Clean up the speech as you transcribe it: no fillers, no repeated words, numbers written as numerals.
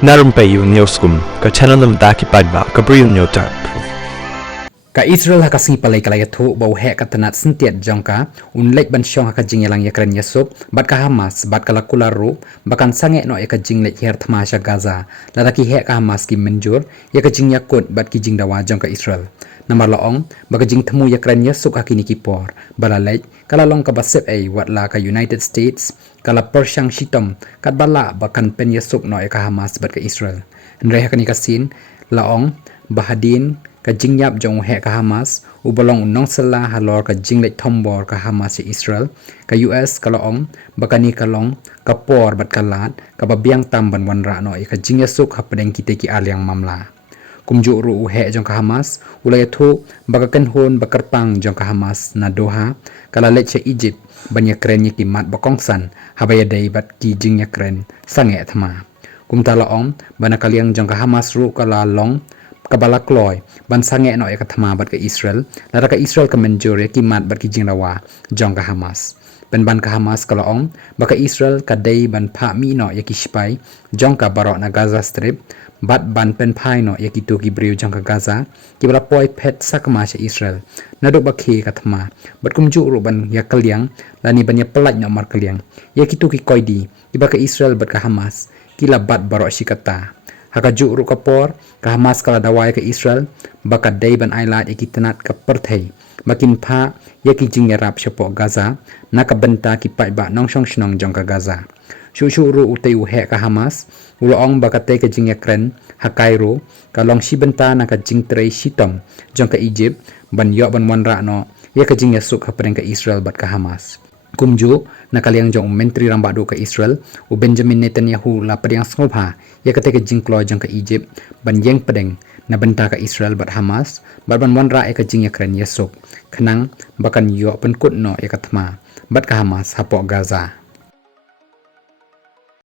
Narumpayu Neoskum, ka Chananam Daki Padba, Gabriel Nyotar. Ka Israel hakasngi palay kalaya thu bau he katanat sentiat jongka unlek ban syong hakajing yalang yakren yasuk bat ka Hamas bat kala kularu bakan sange no yakajing lek her thamasha Gaza ladaki he ka Hamas ki menjur yakajing yakut bat ki jing dawa jongka Israel namar laong bakajing themu yakren yasuk hakini ki por balalek kala long ka basep ai watla ka United States kala persyang shitom kat bala bakan pen yasuk no ka Hamas bat ka Israel nre hakani kasin laong bahadin ka jingyap jong he ka Hamas ubalong unong sala halor ka jinglek thombor ka Hamas si Israel ka US kalong bakani kalong ka por bat kalat ka babiang tamban wanra no ka jingyasuk hapadeng kite ki alyang mamla kumju ru he jong ka Hamas ulay thu bagakan hon bakarpang jong ka Hamas na Doha kala lek che Egypt banya kren ki mat bakongsan habaya dei bat ki jingya kren sange thama kumtala om bana kalyang jong ka Hamas ru kala long kabala kloy ban sange no ka thama bat ka Israel lara ka Israel ka menjore ki mat bat ki jinglawa jong ka Hamas ben ban ka Hamas kala ong baka Israel ka dei ban pha mi no yaki spai jong ka barok na Gaza strip bat ban pen phai no yaki to ki breu jong ka Gaza ki bala poi phet sakma sa Israel naduk bakhi ka thama bat kumju ru ban yakalyang lani ban ya pelaj no mar kalyang yaki to ki koidi ki baka Israel bat ka Hamas kila bat barok sikata hakaju ru kapor ka Hamas kala dawai ka Israel baka dei ban ailat ikitanat ka perthei makin pha yaki jingerap syapo Gaza naka benta ki pai ba nong song snong jong ka Gaza shu ru utei u he ka Hamas ulong baka te ka jingekren hakai ru ka long si benta naka jingtrei sitom jong ka Egypt ban yo ban wanra no yaka jingesuk hapreng ka Israel bat ka Hamas kumju nakaliang jong menteri rambadu ka Israel u Benjamin Netanyahu la padiang sngopha yakate ka jingklo jong ka Egypt ban yeng pedeng na benta ka Israel bat Hamas bat ban wanra ka jing yakren yasuk khnang bakan yo pen kut no yakathma bat ka Hamas hapo Gaza